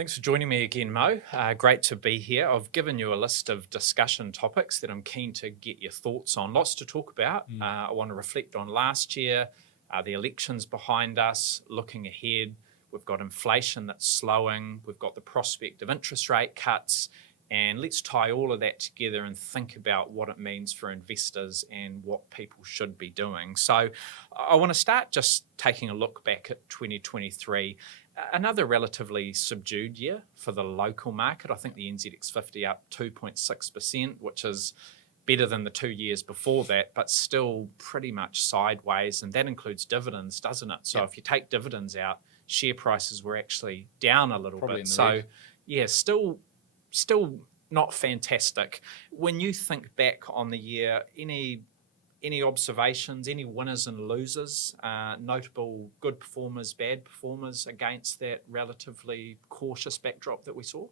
Thanks for joining me again, Mo. Great to be here. I've given you a list of discussion topics that I'm keen to get your thoughts on. Lots to talk about. I want to reflect on last year, the elections behind us, looking ahead. We've got inflation that's slowing. We've got the prospect of interest rate cuts. And let's tie all of that together and think about what it means for investors and what people should be doing. So I want to start just taking a look back at 2023. Another relatively subdued year for the local market. I think the NZX 50 up 2.6%, which is better than the 2 years before that, but still pretty much sideways. And that includes dividends, doesn't it? So if you take dividends out, share prices were actually down a little bit. So yeah, still not fantastic. When you think back on the year, any observations, any winners and losers, notable good performers, bad performers against that relatively cautious backdrop that we saw?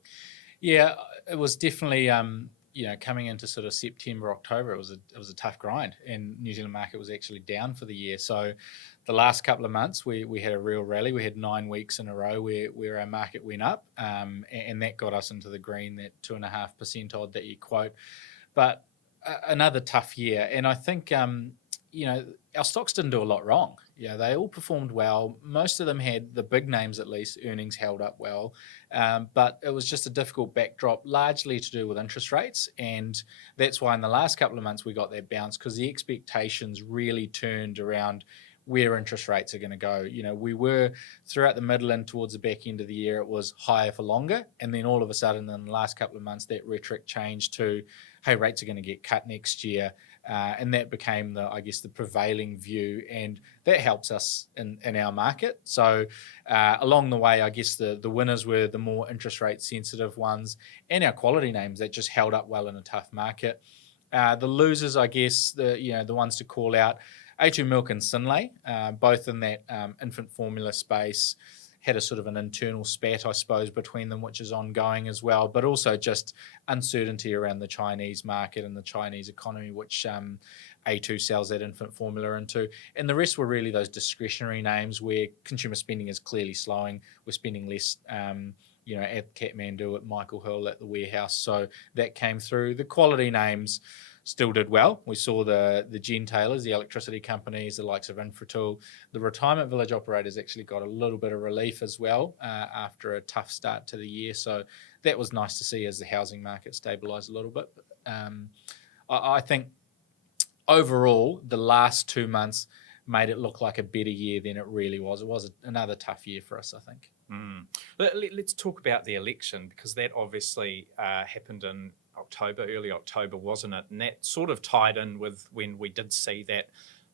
Yeah, it was definitely coming into sort of September, October, it was a tough grind, and New Zealand market was actually down for the year. So the last couple of months we had a real rally. We had 9 weeks in a row where our market went up, and that got us into the green, that 2.5% odd that you quote. But another tough year, and I think our stocks didn't do a lot wrong. They all performed well. Most of them had, the big names at least, earnings held up well, but it was just a difficult backdrop, largely to do with interest rates, and that's why in the last couple of months we got that bounce, because the expectations really turned around where interest rates are going to go. We were throughout the middle and towards the back end of the year, it was higher for longer, and then all of a sudden in the last couple of months that rhetoric changed to, hey, rates are going to get cut next year. And that became the prevailing view, and that helps us in our market. So along the way, I guess the winners were the more interest rate sensitive ones, and our quality names that just held up well in a tough market. The losers, I guess, the ones to call out, A2 Milk and Synlait, both in that infant formula space, had a sort of an internal spat, I suppose, between them, which is ongoing as well, but also just uncertainty around the Chinese market and the Chinese economy, which A2 sells that infant formula into. And the rest were really those discretionary names where consumer spending is clearly slowing. We're spending less at Kathmandu, at Michael Hill, at the warehouse. So that came through. The quality names still did well. We saw the gentailers, the electricity companies, the likes of Infratil. The retirement village operators actually got a little bit of relief as well after a tough start to the year. So that was nice to see as the housing market stabilised a little bit. I think overall, the last 2 months made it look like a better year than it really was. It was another tough year for us, I think. Let's talk about the election, because that obviously happened in early October, wasn't it? And that sort of tied in with when we did see that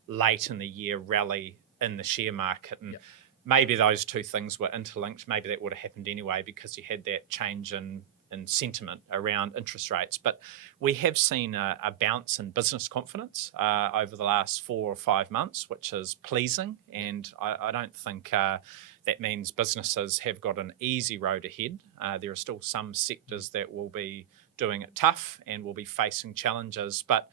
late in the year rally in the share market. And maybe those two things were interlinked. Maybe that would have happened anyway, because you had that change in sentiment around interest rates. But we have seen a bounce in business confidence over the last 4 or 5 months, which is pleasing. And I don't think that means businesses have got an easy road ahead. There are still some sectors that will be doing it tough and will be facing challenges, but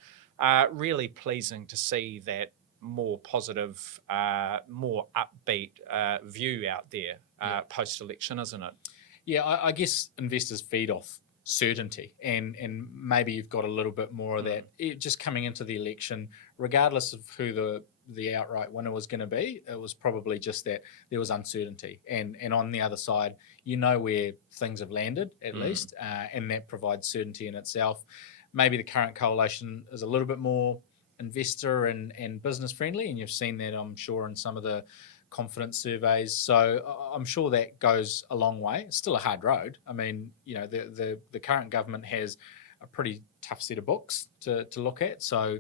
really pleasing to see that more positive, more upbeat view out there post-election, isn't it? Yeah, I guess investors feed off certainty, and maybe you've got a little bit more of that. Just coming into the election, regardless of who the outright winner was going to be, it was probably just that there was uncertainty, and on the other side, where things have landed at least, and that provides certainty in itself. Maybe the current coalition is a little bit more investor and business friendly, and you've seen that, I'm sure, in some of the confidence surveys. So I'm sure that goes a long way. It's still a hard road. I mean, the current government has a pretty tough set of books to look at. So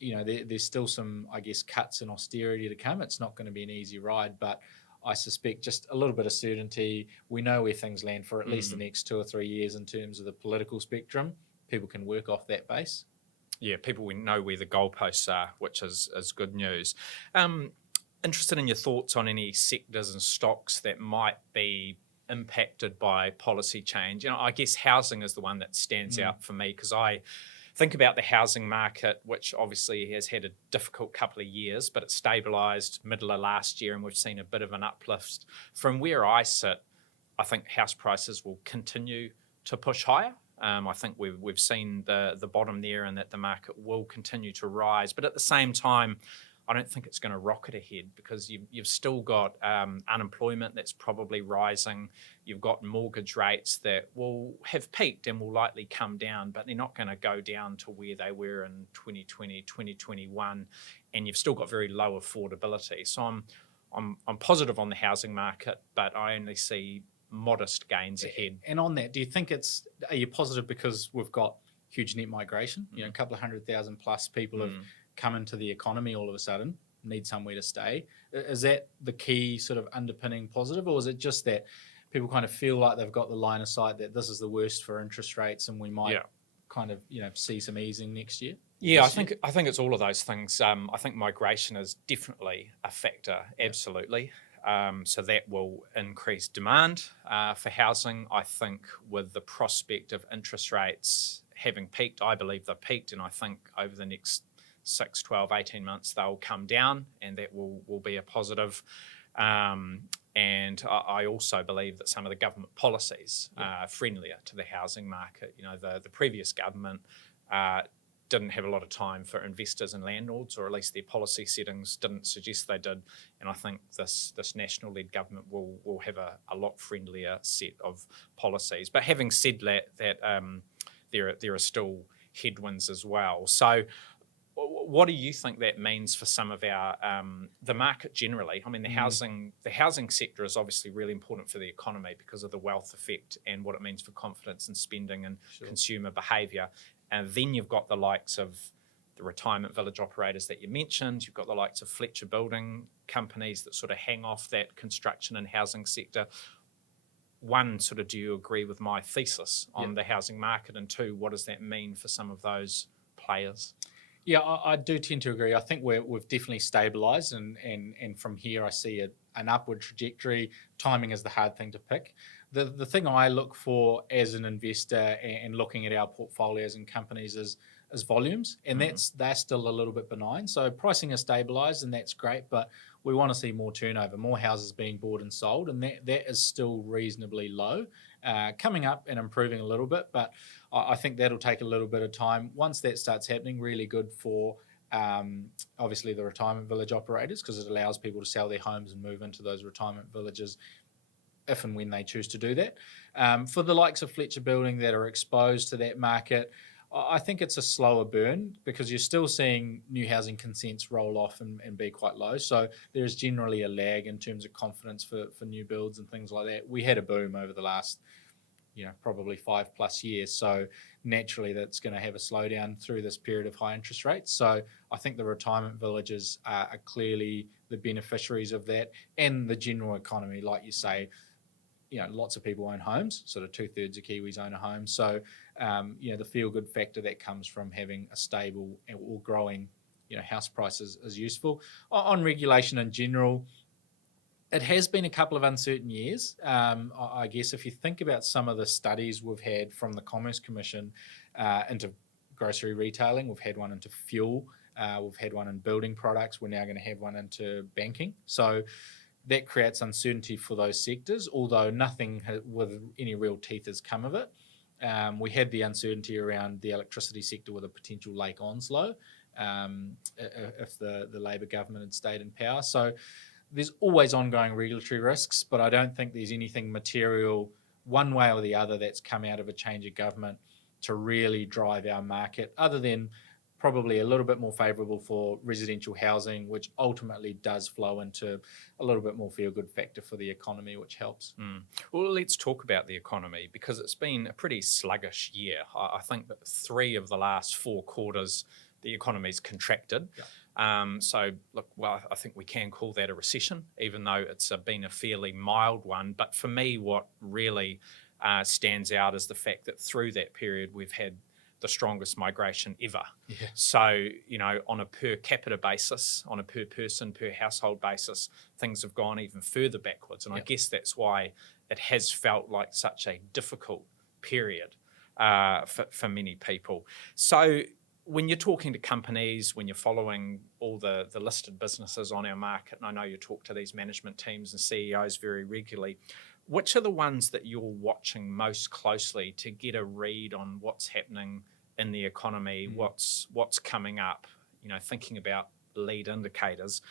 there's still some, I guess, cuts and austerity to come. It's not going to be an easy ride, but I suspect just a little bit of certainty. We know where things land for at least the next 2 or 3 years in terms of the political spectrum. People can work off that base. Yeah, people know where the goalposts are, which is good news. Interested in your thoughts on any sectors and stocks that might be impacted by policy change. I guess housing is the one that stands out for me, because I think about the housing market, which obviously has had a difficult couple of years, but it stabilised middle of last year, and we've seen a bit of an uplift. From where I sit, I think house prices will continue to push higher. I think we've seen the bottom there, and that the market will continue to rise. But at the same time, I don't think it's going to rocket ahead, because you've still got unemployment that's probably rising. You've got mortgage rates that will have peaked and will likely come down, but they're not going to go down to where they were in 2020, 2021. And you've still got very low affordability. So I'm positive on the housing market, but I only see modest gains ahead. And on that, do you think are you positive because we've got huge net migration? You know, a couple of 100,000 plus people have come into the economy all of a sudden, need somewhere to stay. Is that the key sort of underpinning positive, or is it just that people kind of feel like they've got the line of sight that this is the worst for interest rates and we might kind of, see some easing next year? Yeah, I think it's all of those things. I think migration is definitely a factor, absolutely. So that will increase demand for housing. I think with the prospect of interest rates having peaked, I believe they've peaked, and I think over the next 6, 12, 18 months they'll come down, and that will be a positive. And I also believe that some of the government policies are friendlier to the housing market. You know, the previous government didn't have a lot of time for investors and landlords, or at least their policy settings didn't suggest they did. And I think this national-led government will have a lot friendlier set of policies. But having said that, there are still headwinds as well. So what do you think that means for some of our the market generally? I mean, the housing sector is obviously really important for the economy because of the wealth effect and what it means for confidence and spending and consumer behaviour. And then you've got the likes of the retirement village operators that you mentioned. You've got the likes of Fletcher building companies that sort of hang off that construction and housing sector. One, sort of, do you agree with my thesis on the housing market? And two, what does that mean for some of those players? Yeah, I do tend to agree. I think we've definitely stabilised, and from here I see an upward trajectory. Timing is the hard thing to pick. The thing I look for as an investor and looking at our portfolios and companies is volumes, and they're still a little bit benign. So pricing is stabilised, and that's great, but we want to see more turnover, more houses being bought and sold, and that is still reasonably low. Coming up and improving a little bit, but I think that'll take a little bit of time. Once that starts happening, really good for obviously the retirement village operators, because it allows people to sell their homes and move into those retirement villages if and when they choose to do that. For the likes of Fletcher Building that are exposed to that market, I think it's a slower burn, because you're still seeing new housing consents roll off and be quite low. So there's generally a lag in terms of confidence for new builds and things like that. We had a boom over the last, probably 5+ years. So naturally that's going to have a slowdown through this period of high interest rates. So I think the retirement villages are clearly the beneficiaries of that, and the general economy, like you say. Lots of people own homes, sort of 2/3 of Kiwis own a home. So, the feel-good factor that comes from having a stable or growing, house prices is useful. On regulation in general, it has been a couple of uncertain years. I guess if you think about some of the studies we've had from the Commerce Commission into grocery retailing, we've had one into fuel, we've had one in building products, we're now going to have one into banking. So that creates uncertainty for those sectors, although nothing with any real teeth has come of it. We had the uncertainty around the electricity sector with a potential Lake Onslow if the Labor government had stayed in power. So there's always ongoing regulatory risks, but I don't think there's anything material one way or the other that's come out of a change of government to really drive our market, other than probably a little bit more favourable for residential housing, which ultimately does flow into a little bit more feel-good factor for the economy, which helps. Well, let's talk about the economy, because it's been a pretty sluggish year. I think that 3 of the last 4 quarters, the economy's contracted. So, look, I think we can call that a recession, even though it's been a fairly mild one. But for me, what really stands out is the fact that through that period, we've had the strongest migration ever. So, on a per capita basis, on a per person, per household basis, things have gone even further backwards. And I guess that's why it has felt like such a difficult period for many people. So when you're talking to companies, when you're following all the listed businesses on our market, and I know you talk to these management teams and CEOs very regularly, Which are the ones that you're watching most closely to get a read on what's happening in the economy, what's coming up? Thinking about lead indicators.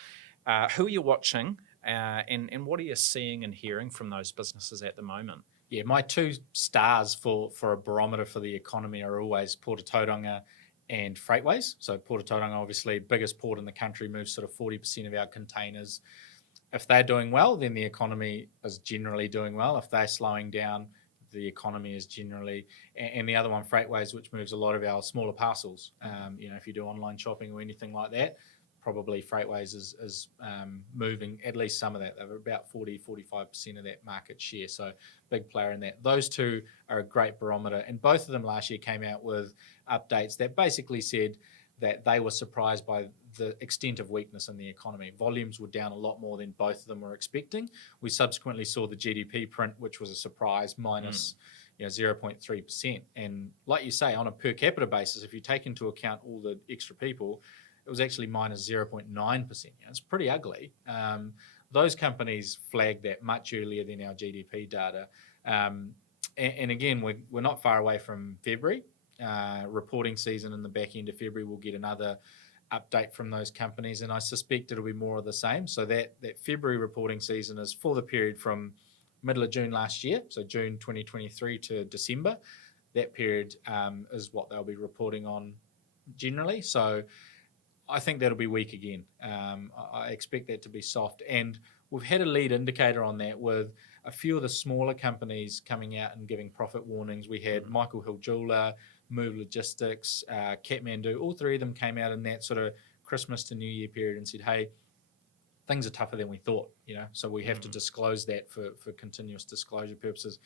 Who are you watching, and what are you seeing and hearing from those businesses at the moment? Yeah, my two stars for a barometer for the economy are always Port of Tauranga and Freightways. So Port of Tauranga, obviously, biggest port in the country, moves sort of 40% of our containers. If they're doing well, then the economy is generally doing well. If they're slowing down, the economy is generally, and the other one, Freightways, which moves a lot of our smaller parcels. If you do online shopping or anything like that, probably Freightways is moving at least some of that. They're about 45% of that market share. So big player in that. Those two are a great barometer. And both of them last year came out with updates that basically said that they were surprised by the extent of weakness in the economy. Volumes were down a lot more than both of them were expecting. We subsequently saw the GDP print, which was a surprise, minus 0.3%. And like you say, on a per capita basis, if you take into account all the extra people, it was actually minus 0.9%. It's pretty ugly. Those companies flagged that much earlier than our GDP data. And again, we're not far away from February. Reporting season in the back end of February, we'll get another update from those companies, and I suspect it'll be more of the same. So that February reporting season is for the period from middle of June last year, so June 2023 to December. That period is what they'll be reporting on generally. So I think that'll be weak again. I expect that to be soft. And we've had a lead indicator on that with a few of the smaller companies coming out and giving profit warnings. We had Michael Hill Jeweller, Move Logistics, Kathmandu. All three of them came out in that sort of Christmas to New Year period and said, hey, things are tougher than we thought, so we have to disclose that for continuous disclosure purposes.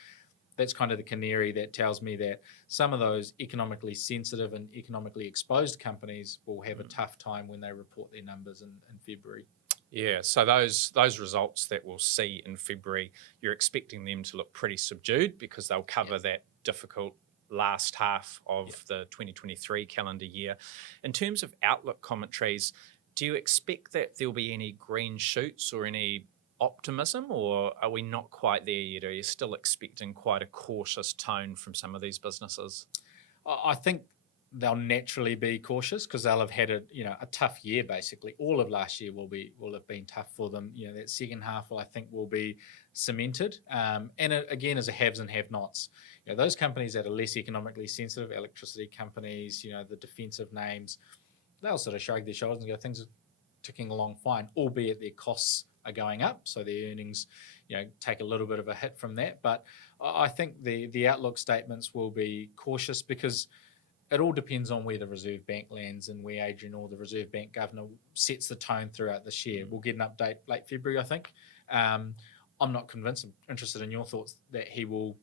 That's kind of the canary that tells me that some of those economically sensitive and economically exposed companies will have a tough time when they report their numbers in February. Yeah, so those results that we'll see in February, you're expecting them to look pretty subdued because they'll cover that difficult last half of the 2023 calendar year. In terms of outlook commentaries, do you expect that there'll be any green shoots or any optimism, or are we not quite there yet? Are you still expecting quite a cautious tone from some of these businesses? I think they'll naturally be cautious because they'll have had a tough year. Basically, all of last year will have been tough for them. That second half, I think, will be cemented. And it, again, as a haves and have-nots. Those companies that are less economically sensitive, electricity companies, the defensive names, they'll sort of shrug their shoulders and go, things are ticking along fine, albeit their costs are going up, so their earnings, take a little bit of a hit from that. But I think the outlook statements will be cautious because it all depends on where the Reserve Bank lands and where Adrian Orr, the Reserve Bank governor, sets the tone throughout this year. We'll get an update late February, I think. I'm not convinced. I'm interested in your thoughts that he will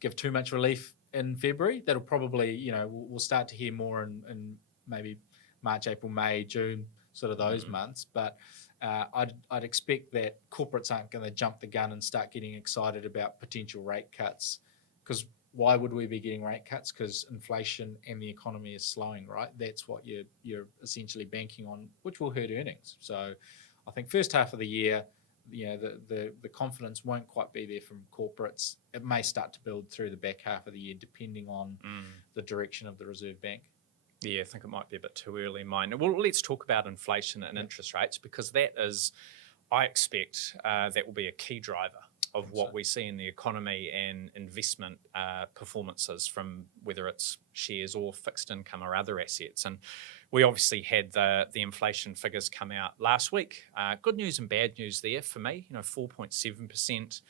give too much relief in February. That'll probably, we'll start to hear more in maybe March, April, May, June, sort of those months. But I'd expect that corporates aren't going to jump the gun and start getting excited about potential rate cuts. Because why would we be getting rate cuts? Because inflation and the economy is slowing, right? That's what you're essentially banking on, which will hurt earnings. So I think first half of the year, the confidence won't quite be there from corporates. It may start to build through the back half of the year, depending on the direction of the Reserve Bank. Yeah, I think it might be a bit too early, mine. Well, let's talk about inflation and interest rates, because that is, I expect, that will be a key driver of what we see in the economy and investment performances from whether it's shares or fixed income or other assets. And we obviously had the inflation figures come out last week. Good news and bad news there for me. 4.7%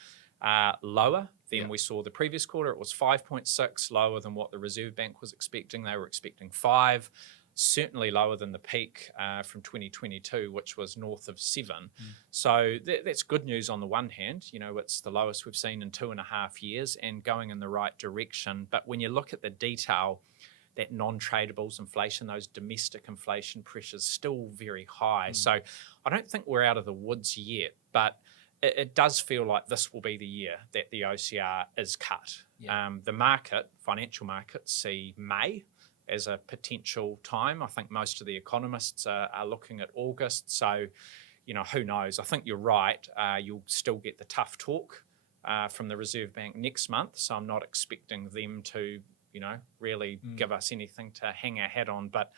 lower than we saw the previous quarter. It was 5.6, lower than what the Reserve Bank was expecting. They were expecting 5. Certainly lower than the peak from 2022, which was north of 7. So that's good news on the one hand. It's the lowest we've seen in 2.5 years and going in the right direction. But when you look at the detail, that non-tradables inflation, those domestic inflation pressures, still very high. So I don't think we're out of the woods yet, but it does feel like this will be the year that the OCR is cut. The market, financial markets, see May as a potential time. I think most of the economists are looking at August. So, who knows? I think you're right. You'll still get the tough talk from the Reserve Bank next month, so I'm not expecting them to, really give us anything to hang our hat on. But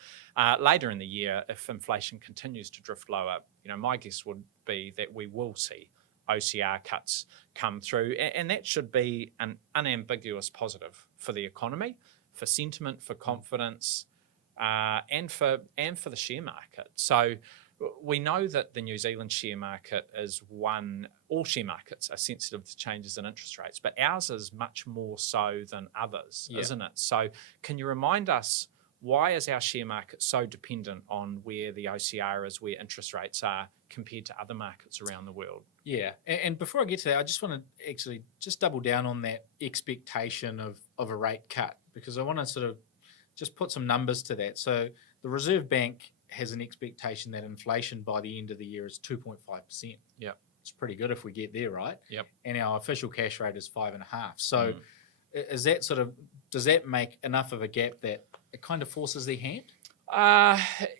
later in the year, if inflation continues to drift lower, my guess would be that we will see OCR cuts come through, and that should be an unambiguous positive for the economy, for sentiment, for confidence, and for the share market. So we know that the New Zealand share market is one. All share markets are sensitive to changes in interest rates, but ours is much more so than others, isn't it? So can you remind us, why is our share market so dependent on where the OCR is, where interest rates are, compared to other markets around the world? Yeah, and before I get to that, I just want to actually just double down on that expectation of a rate cut, because I want to sort of just put some numbers to that. So the Reserve Bank has an expectation that inflation by the end of the year is 2.5%. Yep. It's pretty good if we get there, right? Yep. And our official cash rate is 5.5%. So is that does that make enough of a gap that it kind of forces their hand?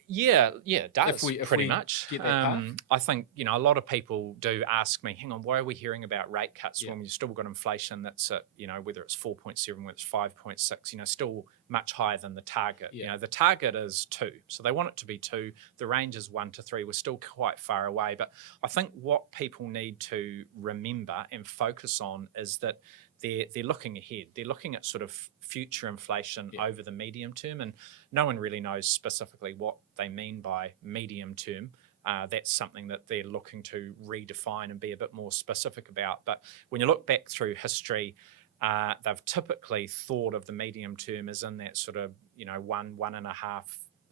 Yeah, it does, if pretty we much. get that path? I think, a lot of people do ask me, hang on, why are we hearing about rate cuts when we've still got inflation that's at, whether it's 4.7, whether it's 5.6, still much higher than the target. The target is 2, so they want it to be 2. The range is 1 to 3. We're still quite far away. But I think what people need to remember and focus on is that they're looking ahead. They're looking at sort of future inflation over the medium term, and no one really knows specifically what they mean by medium term. That's something that they're looking to redefine and be a bit more specific about. But when you look back through history, they've typically thought of the medium term as in that sort of 1.5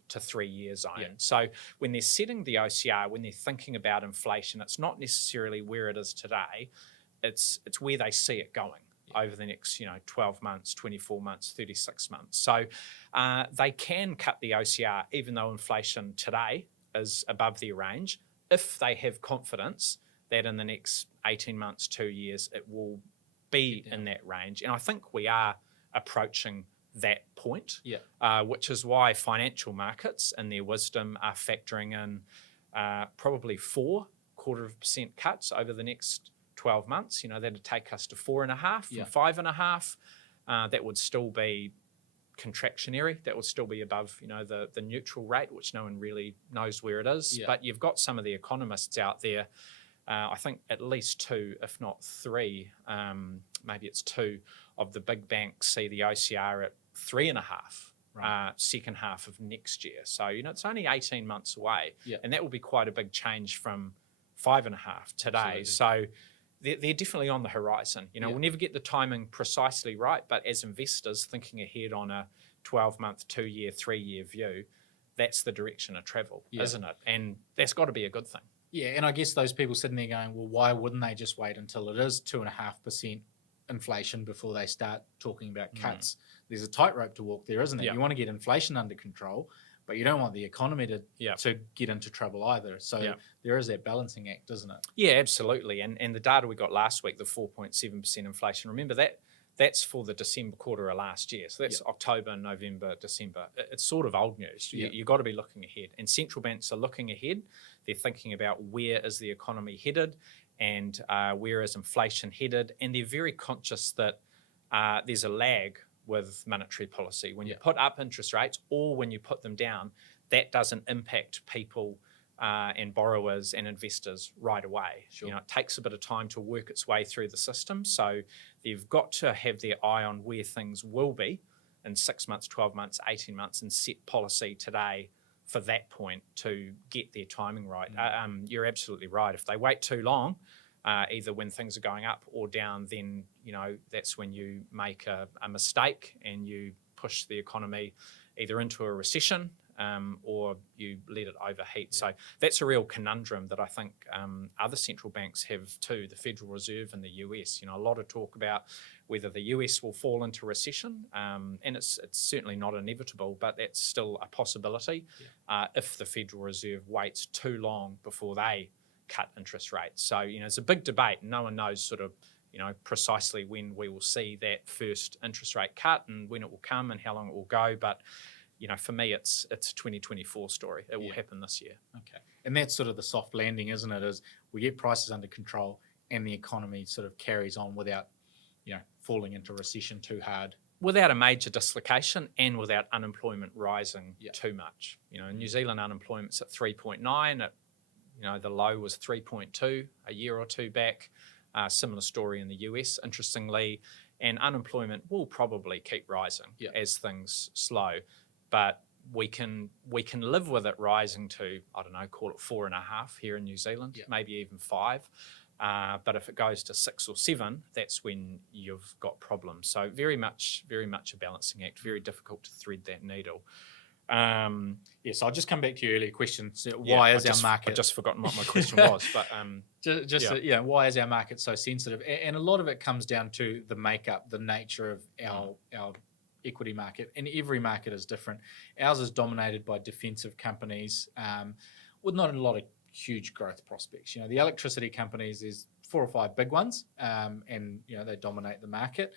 to 3 year zone. Yeah. So when they're setting the OCR, when they're thinking about inflation, it's not necessarily where it is today. It's where they see it going over the next 12 months, 24 months, 36 months. So they can cut the OCR even though inflation today is above their range, if they have confidence that in the next 18 months, 2 years, it will be in that range. And I think we are approaching that point, which is why financial markets in their wisdom are factoring in probably 0.25% cuts over the next 12 months. That'd take us to 4.5 from 5.5. That would still be contractionary. That would still be above, the neutral rate, which no one really knows where it is. Yeah. But you've got some of the economists out there, I think at least 2, if not 3, maybe it's 2 of the big banks see the OCR at 3.5. Second half of next year. So, it's only 18 months away. And that will be quite a big change from 5.5 today. Absolutely. So they're definitely on the horizon. We'll never get the timing precisely right, but as investors thinking ahead on a 12-month, 2-year, 3-year view, that's the direction of travel, isn't it? And that's got to be a good thing. Yeah, and I guess those people sitting there going, well, why wouldn't they just wait until it is 2.5% inflation before they start talking about cuts? There's a tightrope to walk there, isn't it? You want to get inflation under control, but you don't want the economy to get into trouble either. So there is that balancing act, isn't it? Yeah, absolutely. And the data we got last week, the 4.7% inflation, remember that's for the December quarter of last year. So that's October, November, December. It's sort of old news. You've got to be looking ahead. And central banks are looking ahead. They're thinking about where is the economy headed and where is inflation headed. And they're very conscious that there's a lag with monetary policy. When you put up interest rates or when you put them down, that doesn't impact people and borrowers and investors right away. Sure. It takes a bit of time to work its way through the system. So they've got to have their eye on where things will be in 6 months, 12 months, 18 months, and set policy today for that point to get their timing right. You're absolutely right. If they wait too long, either when things are going up or down, then that's when you make a mistake and you push the economy either into a recession or you let it overheat. So that's a real conundrum that I think other central banks have too, the Federal Reserve in the US. A lot of talk about whether the US will fall into recession, and it's certainly not inevitable, but that's still a possibility if the Federal Reserve waits too long before they cut interest rates. So, it's a big debate. No one knows sort of, precisely when we will see that first interest rate cut and when it will come and how long it will go. But, for me, it's a 2024 story. It will happen this year. Okay. And that's sort of the soft landing, isn't it? Is we get prices under control, and the economy sort of carries on without, falling into recession too hard. Without a major dislocation and without unemployment rising too much. New Zealand unemployment's at 3.9. The low was 3.2 a year or two back. Similar story in the US, interestingly. And unemployment will probably keep rising as things slow. But we can live with it rising to, I don't know, call it 4.5 here in New Zealand, maybe even 5. But if it goes to 6 or 7, that's when you've got problems. So very much a balancing act, very difficult to thread that needle. So I'll just come back to your earlier question. So why is our market? I've just forgotten what my question was, but why is our market so sensitive? And a lot of it comes down to the makeup, the nature of our equity market, and every market is different. Ours is dominated by defensive companies with not a lot of huge growth prospects. The electricity companies, there's 4 or 5 big ones, and they dominate the market.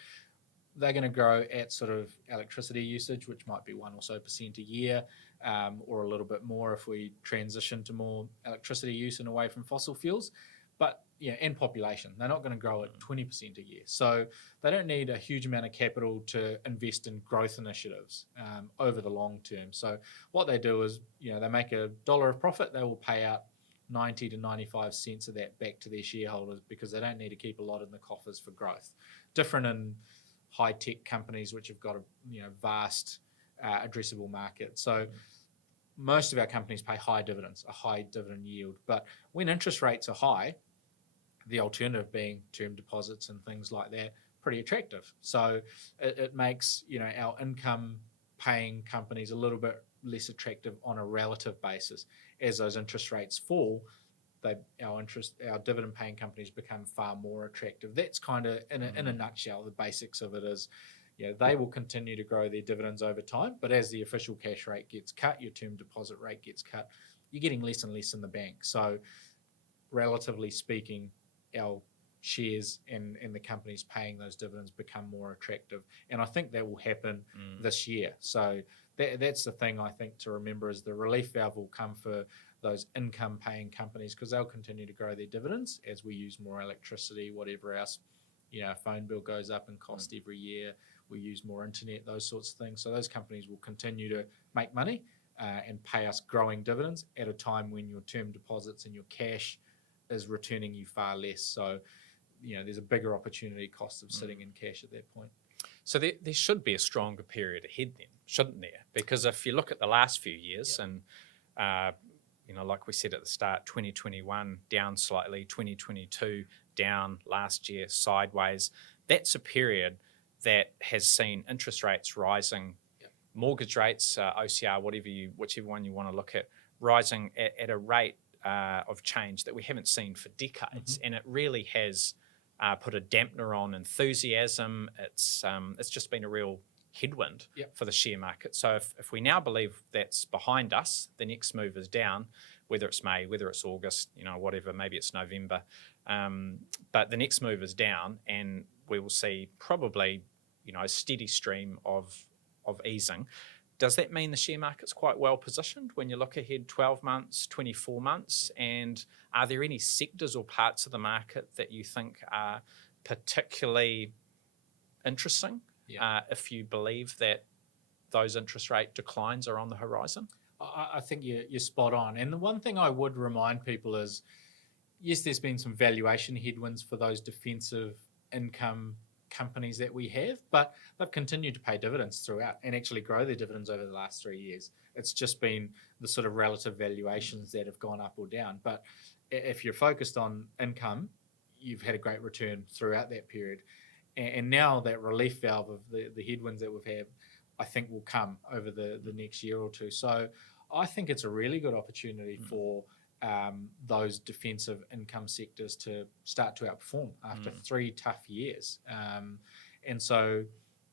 They're going to grow at sort of electricity usage, which might be 1% or so a year, or a little bit more if we transition to more electricity use and away from fossil fuels. But and population, they're not going to grow at 20% a year. So they don't need a huge amount of capital to invest in growth initiatives over the long term. So what they do is, they make $1 of profit, they will pay out 90 to 95 cents of that back to their shareholders because they don't need to keep a lot in the coffers for growth. Different in high-tech companies which have got a vast addressable market. So most of our companies pay high dividends, a high dividend yield. But when interest rates are high, the alternative being term deposits and things like that, pretty attractive. So it makes our income-paying companies a little bit less attractive on a relative basis. As those interest rates fall, our dividend-paying companies become far more attractive. That's kind of, in a nutshell, the basics of it is, they will continue to grow their dividends over time, but as the official cash rate gets cut, your term deposit rate gets cut, you're getting less and less in the bank. So relatively speaking, our shares and the companies paying those dividends become more attractive. And I think that will happen this year. So that's the thing I think to remember is the relief valve will come for those income-paying companies because they'll continue to grow their dividends as we use more electricity, whatever else. Our phone bill goes up in cost every year. We use more internet, those sorts of things. So those companies will continue to make money and pay us growing dividends at a time when your term deposits and your cash is returning you far less. So, there's a bigger opportunity cost of sitting in cash at that point. So there should be a stronger period ahead then, shouldn't there? Because if you look at the last few years and, like we said at the start, 2021 down slightly, 2022 down, last year sideways, that's a period that has seen interest rates rising, mortgage rates, OCR, whichever one you want to look at, rising at a rate of change that we haven't seen for decades. And it really has put a dampener on enthusiasm. It's just been a real headwind for the share market. So if we now believe that's behind us, the next move is down, whether it's May, whether it's August, whatever, maybe it's November. But the next move is down and we will see probably, a steady stream of easing. Does that mean the share market's quite well positioned when you look ahead 12 months, 24 months? And are there any sectors or parts of the market that you think are particularly interesting if you believe that those interest rate declines are on the horizon? I think you're spot on. And the one thing I would remind people is, yes, there's been some valuation headwinds for those defensive income companies that we have, but they've continued to pay dividends throughout and actually grow their dividends over the last 3 years. It's just been the sort of relative valuations that have gone up or down. But if you're focused on income, you've had a great return throughout that period. And now that relief valve of the headwinds that we've had, I think will come over the next year or two. So I think it's a really good opportunity for those defensive income sectors to start to outperform after 3 tough years. And so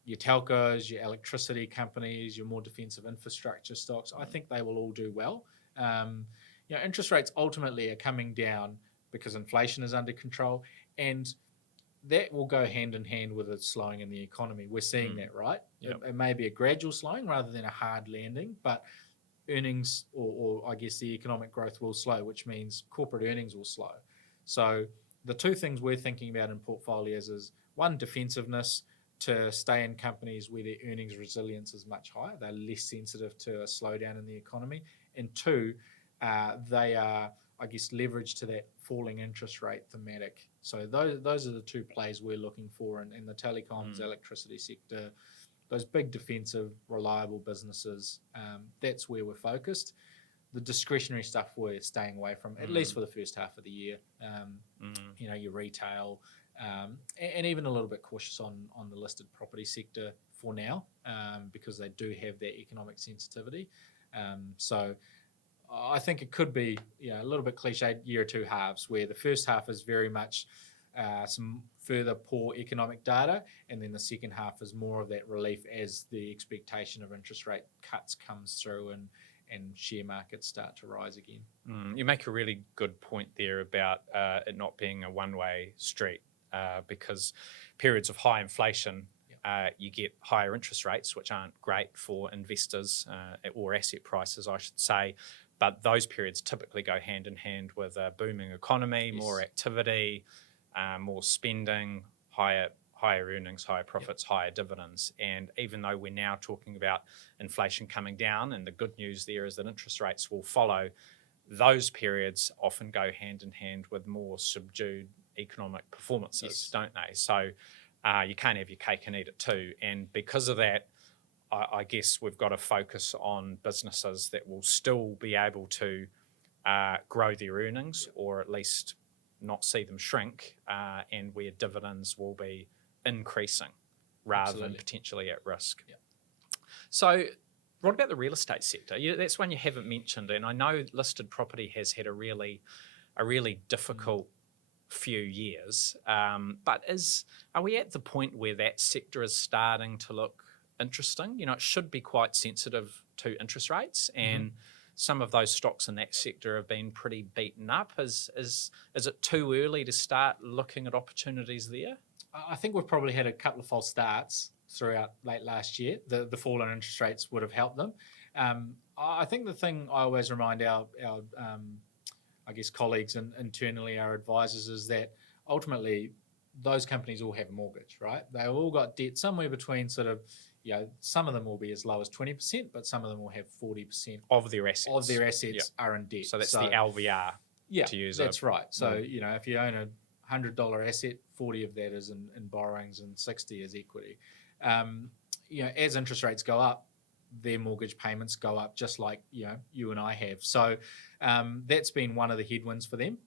your telcos, your electricity companies, your more defensive infrastructure stocks, I think they will all do well. Interest rates ultimately are coming down because inflation is under control, and that will go hand in hand with a slowing in the economy. We're seeing that, right? Yep. It may be a gradual slowing rather than a hard landing, but earnings or I guess the economic growth will slow, which means corporate earnings will slow. So the two things we're thinking about in portfolios is, one, defensiveness, to stay in companies where their earnings resilience is much higher. They're less sensitive to a slowdown in the economy. And two, they are, I guess, leveraged to that falling interest rate thematic. So those are the two plays we're looking for in the telecoms, electricity sector, those big defensive, reliable businesses. That's where we're focused. The discretionary stuff we're staying away from, at least for the first half of the year. Your retail, and even a little bit cautious on the listed property sector for now, because they do have that economic sensitivity. So I think it could be a little bit cliched, year or two halves, where the first half is very much some further poor economic data, and then the second half is more of that relief as the expectation of interest rate cuts comes through and share markets start to rise again. You make a really good point there about it not being a one-way street, because periods of high inflation, you get higher interest rates, which aren't great for investors or asset prices, I should say. But those periods typically go hand in hand with a booming economy, more activity, more spending, higher earnings, higher profits, higher dividends. And even though we're now talking about inflation coming down, and the good news there is that interest rates will follow, those periods often go hand in hand with more subdued economic performances, don't they? So you can't have your cake and eat it too. And because of that, I guess we've got to focus on businesses that will still be able to grow their earnings, or at least not see them shrink, and where dividends will be increasing rather than potentially at risk. So what about the real estate sector? That's one you haven't mentioned, and I know listed property has had a really difficult few years, but are we at the point where that sector is starting to look interesting? It should be quite sensitive to interest rates, and some of those stocks in that sector have been pretty beaten up. Is it too early to start looking at opportunities there? I think we've probably had a couple of false starts throughout late last year. The fall in interest rates would have helped them. I think the thing I always remind our I guess colleagues and internally our advisors is that ultimately those companies all have a mortgage, right? They've all got debt somewhere between some of them will be as low as 20%, but some of them will have 40% of their assets. Are in debt. So that's the LVR to use. That's right. So, if you own a $100 asset, 40 of that is in borrowings and 60 is equity. As interest rates go up, their mortgage payments go up, just like you and I have. So that's been one of the headwinds for them,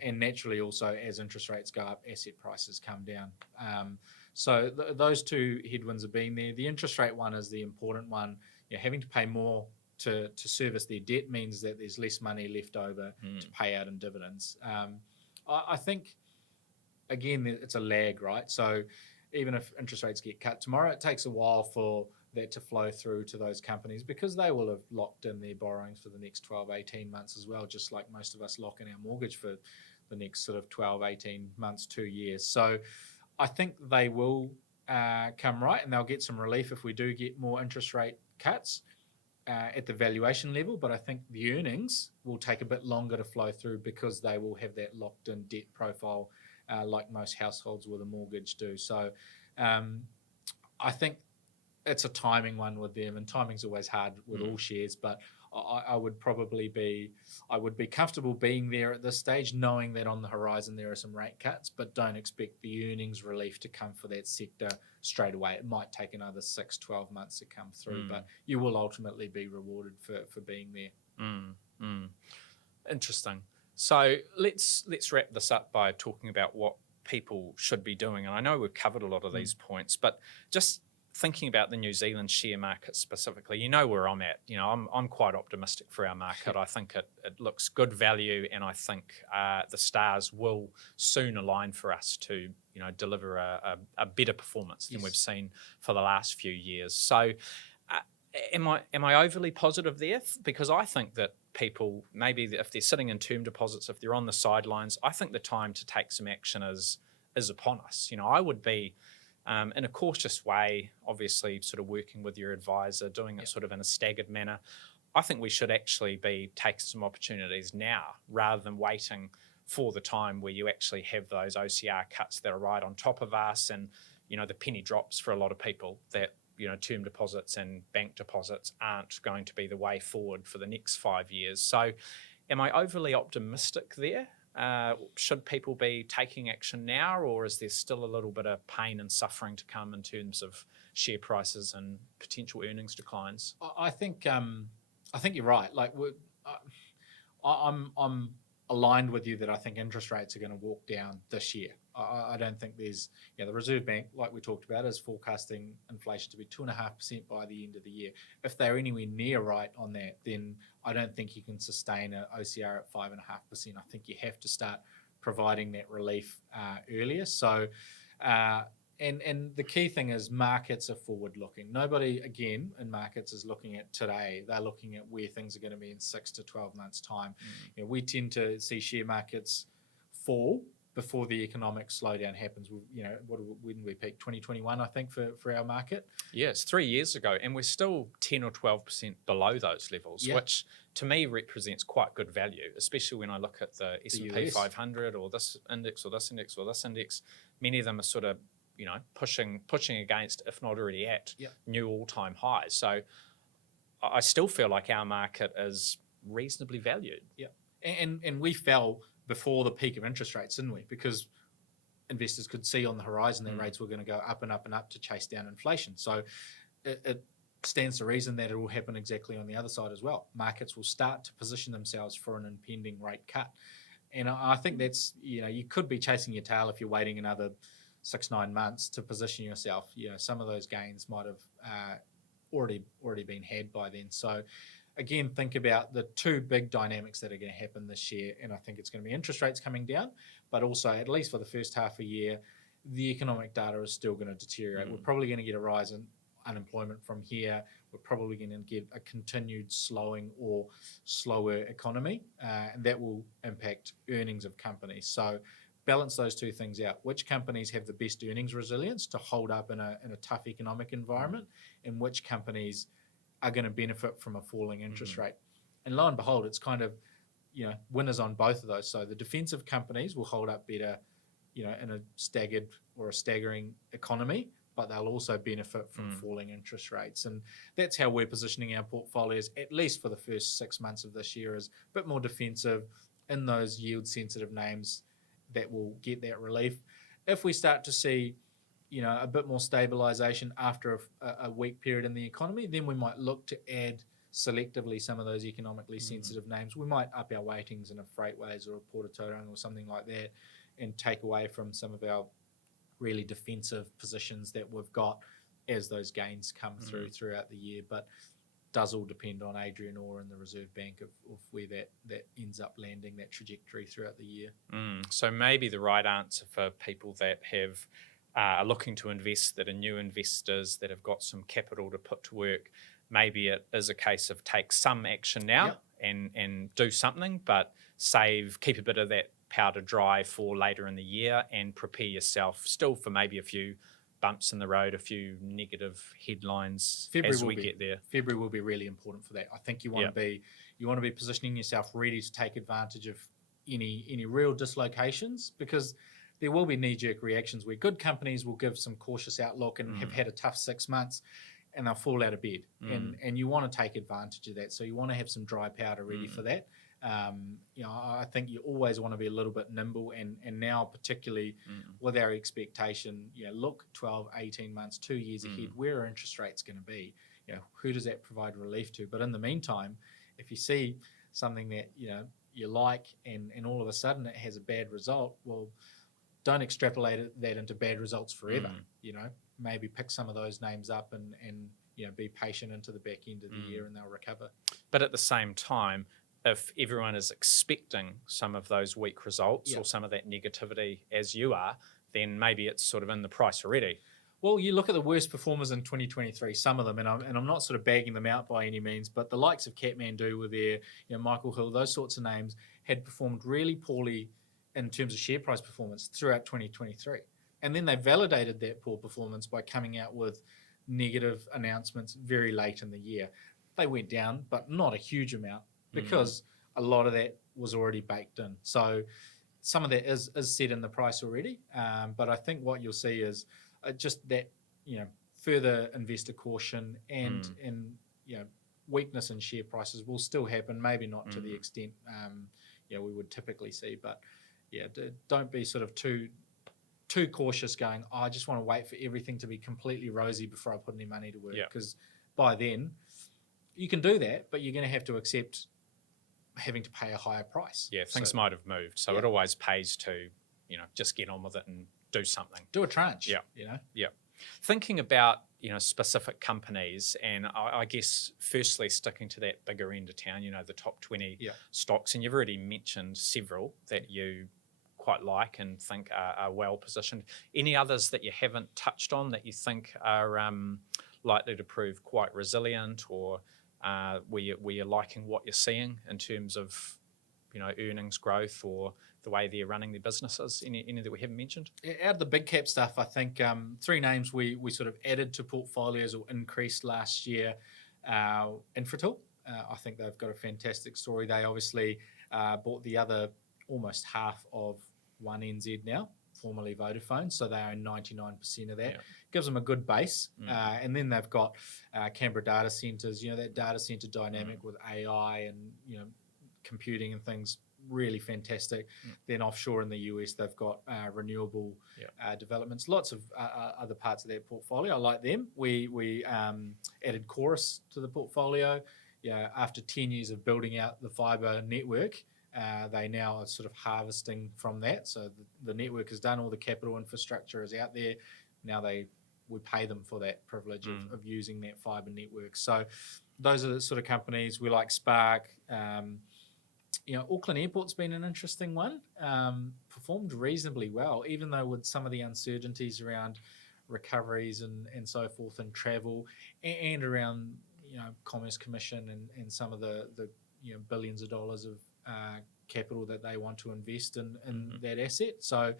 and naturally also as interest rates go up, asset prices come down. So those two headwinds have been there. The interest rate one is the important one. Having to pay more to service their debt means that there's less money left over to pay out in dividends. I think again it's a lag, right? So even if interest rates get cut tomorrow, it takes a while for that to flow through to those companies, because they will have locked in their borrowings for the next 12, 18 months as well, just like most of us lock in our mortgage for the next sort of 12, 18 months, 2 years. So I think they will come right, and they'll get some relief if we do get more interest rate cuts at the valuation level. But I think the earnings will take a bit longer to flow through, because they will have that locked in debt profile like most households with a mortgage do. So I think it's a timing one with them, and timing's always hard with all shares, but I would be comfortable being there at this stage, knowing that on the horizon there are some rate cuts, but don't expect the earnings relief to come for that sector straight away. It might take another 6, 12 months to come through, but you will ultimately be rewarded for being there. Interesting. So let's wrap this up by talking about what people should be doing. And I know we've covered a lot of these points, but just thinking about the New Zealand share market specifically, where I'm at. I'm quite optimistic for our market. I think it looks good value, and I think the stars will soon align for us to deliver a better performance than we've seen for the last few years. So am I overly positive there? Because I think that people, maybe if they're sitting in term deposits, if they're on the sidelines, I think the time to take some action is upon us. I would be in a cautious way, obviously sort of working with your advisor, doing it sort of in a staggered manner. I think we should actually be taking some opportunities now rather than waiting for the time where you actually have those OCR cuts that are right on top of us, and the penny drops for a lot of people that term deposits and bank deposits aren't going to be the way forward for the next 5 years. So am I overly optimistic there? Should people be taking action now, or is there still a little bit of pain and suffering to come in terms of share prices and potential earnings declines? I think you're right. Like I'm aligned with you that I think interest rates are going to walk down this year. I don't think there's, the Reserve Bank, like we talked about, is forecasting inflation to be 2.5% by the end of the year. If they're anywhere near right on that, then I don't think you can sustain an OCR at 5.5%. I think you have to start providing that relief earlier. So, and the key thing is markets are forward-looking. Nobody, again, in markets is looking at today. They're looking at where things are going to be in 6 to 12 months' time. We tend to see share markets fall before the economic slowdown happens. When we peaked 2021, I think, for our market. Yes, 3 years ago, and we're still 10 or 12% below those levels, which to me represents quite good value, especially when I look at the S&P 500 or this index or this index or this index. Many of them are sort of pushing against, if not already at, new all-time highs. So I still feel like our market is reasonably valued. Yeah, and we fell before the peak of interest rates, didn't we? Because investors could see on the horizon that rates were going to go up and up and up to chase down inflation. So it stands to reason that it will happen exactly on the other side as well. Markets will start to position themselves for an impending rate cut. And I think that's, you could be chasing your tail if you're waiting another 6-9 months to position yourself. Some of those gains might have already been had by then. So again, think about the two big dynamics that are going to happen this year, and I think it's going to be interest rates coming down, but also, at least for the first half of the year, the economic data is still going to deteriorate. We're probably going to get a rise in unemployment from here. We're probably going to get a continued slowing or slower economy, and that will impact earnings of companies. So balance those two things out. Which companies have the best earnings resilience to hold up in a tough economic environment, and which companies are going to benefit from a falling interest rate? And lo and behold, it's kind of, winners on both of those. So the defensive companies will hold up better, in a staggered or a staggering economy, but they'll also benefit from falling interest rates. And that's how we're positioning our portfolios, at least for the first 6 months of this year, is a bit more defensive in those yield-sensitive names that will get that relief. If we start to see a bit more stabilization after a weak period in the economy, then we might look to add selectively some of those economically sensitive names. We might up our weightings in a Freightways or a Porter Tauranga or something like that, and take away from some of our really defensive positions that we've got as those gains come throughout the year. But does all depend on Adrian Orr and the Reserve Bank of where that ends up landing, that trajectory throughout the year. So maybe the right answer for people that are looking to invest, that are new investors, that have got some capital to put to work, maybe it is a case of take some action now and do something, but keep a bit of that powder dry for later in the year, and prepare yourself still for maybe a few bumps in the road, a few negative headlines as we get there. February will be really important for that. I think you want to be positioning yourself ready to take advantage of any real dislocations, because there will be knee-jerk reactions where good companies will give some cautious outlook and have had a tough 6 months, and they'll fall out of bed. And you want to take advantage of that. So you want to have some dry powder ready for that. I think you always want to be a little bit nimble, and now particularly with our expectation, look 12, 18 months, 2 years ahead, where are interest rates going to be? Who does that provide relief to? But in the meantime, if you see something that you like, and all of a sudden it has a bad result, well, don't extrapolate that into bad results forever. Maybe pick some of those names up and be patient into the back end of the year, and they'll recover. But at the same time, if everyone is expecting some of those weak results or some of that negativity as you are, then maybe it's sort of in the price already. Well, you look at the worst performers in 2023, some of them, and I'm not sort of bagging them out by any means, but the likes of Kathmandu were there, Michael Hill, those sorts of names had performed really poorly in terms of share price performance throughout 2023. And then they validated that poor performance by coming out with negative announcements very late in the year. They went down, but not a huge amount, because a lot of that was already baked in. So some of that is set in the price already. But I think what you'll see is just that, further investor caution and weakness in share prices will still happen, maybe not to the extent we would typically see. But don't be sort of too cautious going, I just want to wait for everything to be completely rosy before I put any money to work, because by then you can do that, but you're going to have to accept having to pay a higher price. Things might have moved, so it always pays to just get on with it and do something. Do a tranche. Thinking about specific companies, and I guess firstly sticking to that bigger end of town, the top 20 stocks, and you've already mentioned several that you quite like and think are well positioned. Any others that you haven't touched on that you think are likely to prove quite resilient, or where you're liking what you're seeing in terms of earnings growth or the way they're running their businesses? Any that we haven't mentioned? Out of the big cap stuff, I think three names we sort of added to portfolios or increased last year. Infratil, I think they've got a fantastic story. They obviously bought the other almost half of One NZ now, formerly Vodafone, so they own 99% of that. Gives them a good base. And then they've got Canberra data centres, that data centre dynamic with AI and computing and things, really fantastic. Then offshore in the US, they've got renewable developments, lots of other parts of their portfolio. I like them. We added Chorus to the portfolio. After 10 years of building out the fibre network, they now are sort of harvesting from that. So the network is done, all the capital infrastructure is out there. Now we pay them for that privilege of using that fibre network. So those are the sort of companies we like. Spark. Auckland Airport's been an interesting one. Performed reasonably well, even though with some of the uncertainties around recoveries and so forth, and travel, and around Commerce Commission and some of the billions of dollars of capital that they want to invest in that asset. So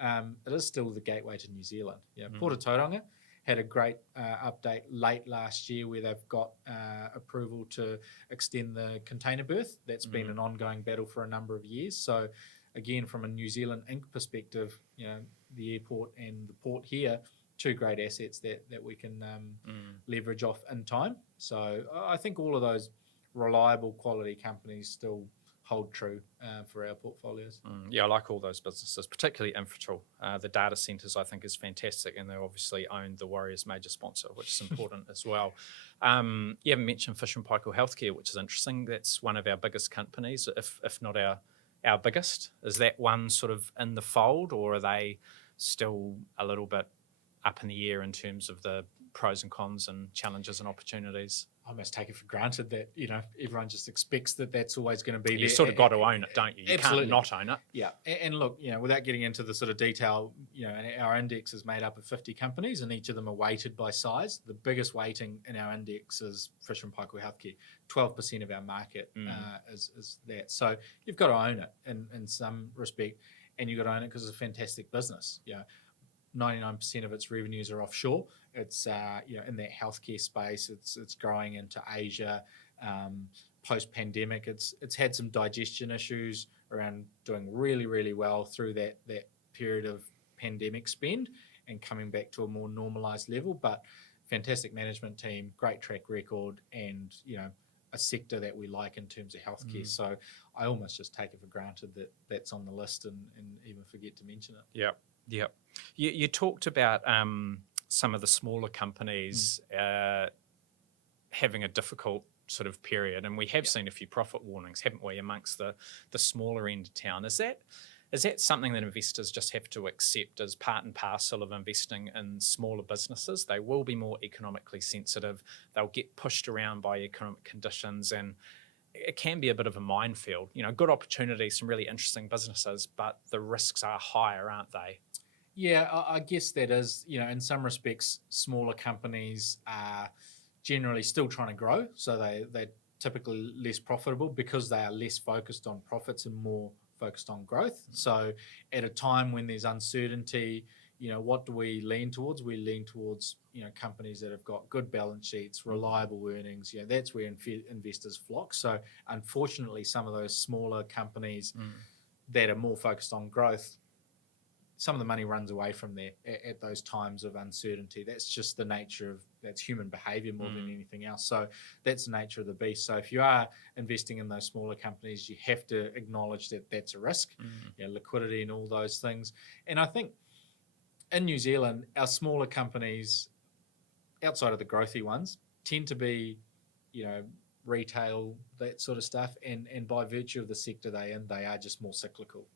it is still the gateway to New Zealand. Port of Tauranga had a great update late last year where they've got approval to extend the container berth. That's been an ongoing battle for a number of years. So again, from a New Zealand Inc. perspective, the airport and the port here, two great assets that we can leverage off in time. So I think all of those reliable quality companies still hold true for our portfolios. I like all those businesses, particularly Infratil. The data centres I think is fantastic, and they obviously own the Warriors major sponsor, which is important as well. You haven't mentioned Fisher & Paykel Healthcare, which is interesting. That's one of our biggest companies, if not our biggest. Is that one sort of in the fold, or are they still a little bit up in the air in terms of the pros and cons and challenges and opportunities? I almost take it for granted that everyone just expects that that's always going to be there. You sort of got to own it, don't you? You Absolutely. Can't not own it. Yeah, and look, without getting into the sort of detail, our index is made up of 50 companies, and each of them are weighted by size. The biggest weighting in our index is Fisher & Paykel Healthcare. 12% of our market is that. So you've got to own it in some respect, and you've got to own it because it's a fantastic business. 99% of its revenues are offshore. It's in that healthcare space. It's growing into Asia. Post pandemic, it's had some digestion issues around doing really, really well through that period of pandemic spend and coming back to a more normalized level. But fantastic management team, great track record, and a sector that we like in terms of healthcare. So I almost just take it for granted that that's on the list and even forget to mention it. Yeah. You talked about some of the smaller companies having a difficult sort of period, and we have seen a few profit warnings, haven't we, amongst the smaller end of town. Is that something that investors just have to accept as part and parcel of investing in smaller businesses? They will be more economically sensitive. They'll get pushed around by economic conditions, and it can be a bit of a minefield. Good opportunities, some really interesting businesses, but the risks are higher, aren't they? Yeah, I guess that is, in some respects, smaller companies are generally still trying to grow. So they're typically less profitable because they are less focused on profits and more focused on growth. So at a time when there's uncertainty, what do we lean towards? We lean towards, companies that have got good balance sheets, reliable earnings. That's where investors flock. So unfortunately, some of those smaller companies that are more focused on growth, some of the money runs away from there at those times of uncertainty. That's just the nature of, that's human behavior more than anything else. So that's the nature of the beast. So if you are investing in those smaller companies, you have to acknowledge that that's a risk, liquidity and all those things. And I think in New Zealand, our smaller companies, outside of the growthy ones, tend to be, retail, that sort of stuff, and by virtue of the sector they are just more cyclical.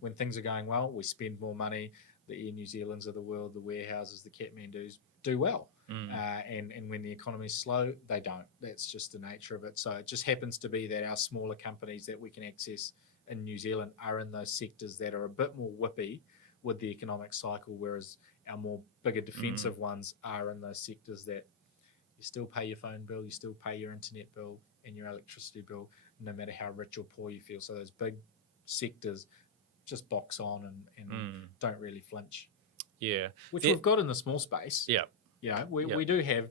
When things are going well, we spend more money. The Air New Zealands of the world, the warehouses, the Kathmandus do well, and when the economy's slow, they don't. That's just the nature of it. So it just happens to be that our smaller companies that we can access in New Zealand are in those sectors that are a bit more whippy with the economic cycle, whereas our more bigger defensive ones are in those sectors that you still pay your phone bill, you still pay your internet bill and your electricity bill, no matter how rich or poor you feel. So those big sectors just box on and don't really flinch. Yeah. Which we've got in the small space. Yeah. We do have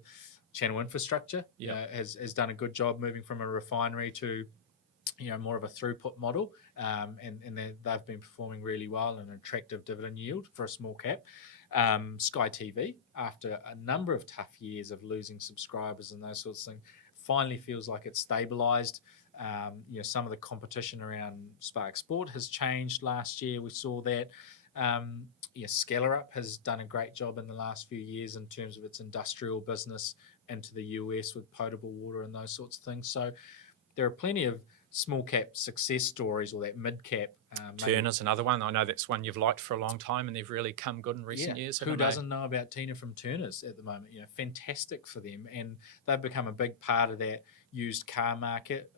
Channel Infrastructure. Has done a good job moving from a refinery to more of a throughput model, and they've been performing really well and an attractive dividend yield for a small cap. Sky TV, after a number of tough years of losing subscribers and those sorts of things, finally feels like it's stabilised. Some of the competition around Spark Sport has changed last year. We saw that. Scalar-up has done a great job in the last few years in terms of its industrial business into the US with potable water and those sorts of things. So there are plenty of small cap success stories, or that mid cap. Turner's another one. I know that's one you've liked for a long time, and they've really come good in recent years. Who doesn't know about Tina from Turner's at the moment? Fantastic for them, and they've become a big part of that used car market.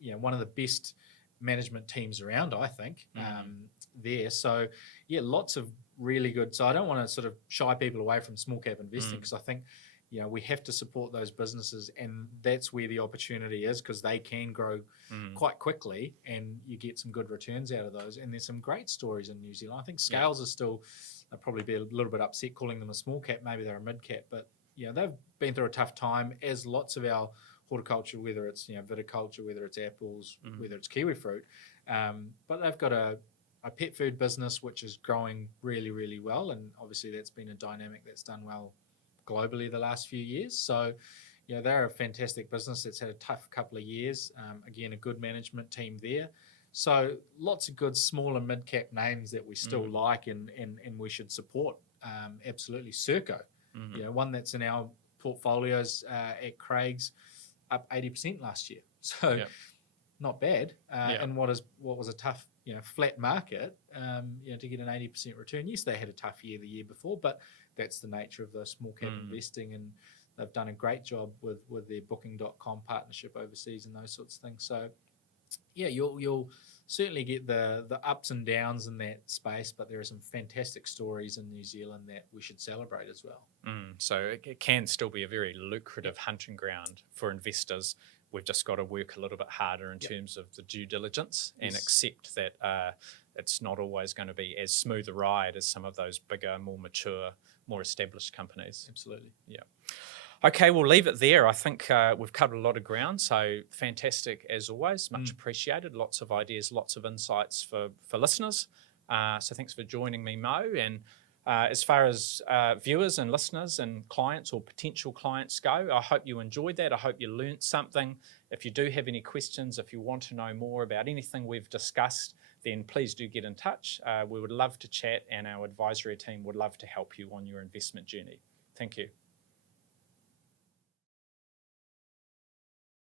One of the best management teams around, I think, there. So lots of really good. So I don't want to sort of shy people away from small cap investing, because I think we have to support those businesses, and that's where the opportunity is, because they can grow quite quickly and you get some good returns out of those. And there's some great stories in New Zealand. I think Scales are still, they'll probably be a little bit upset calling them a small cap, maybe they're a mid cap, but they've been through a tough time, as lots of our horticulture, whether it's viticulture, whether it's apples, whether it's kiwi fruit, but they've got a pet food business which is growing really, really well, and obviously that's been a dynamic that's done well globally the last few years. So they're a fantastic business that's had a tough couple of years. Again, a good management team there. So lots of good small and mid cap names that we still like and we should support. Absolutely. Serco, one that's in our portfolio's at Craig's, up 80% last year. So not bad. And what was a tough flat market, to get an 80% return. Yes, they had a tough year the year before, but that's the nature of the small cap investing, and they've done a great job with their Booking.com partnership overseas and those sorts of things. So you'll certainly get the ups and downs in that space, but there are some fantastic stories in New Zealand that we should celebrate as well. So it can still be a very lucrative hunting ground for investors. We've just got to work a little bit harder in terms of the due diligence and accept that it's not always going to be as smooth a ride as some of those bigger, more mature, more established companies. Absolutely. Yeah. Okay, we'll leave it there. I think we've covered a lot of ground, so fantastic as always. Much appreciated. Lots of ideas, lots of insights for listeners. So thanks for joining me, Mo. And as far as viewers and listeners and clients or potential clients go, I hope you enjoyed that. I hope you learnt something. If you do have any questions, if you want to know more about anything we've discussed, then please do get in touch. We would love to chat, and our advisory team would love to help you on your investment journey. Thank you.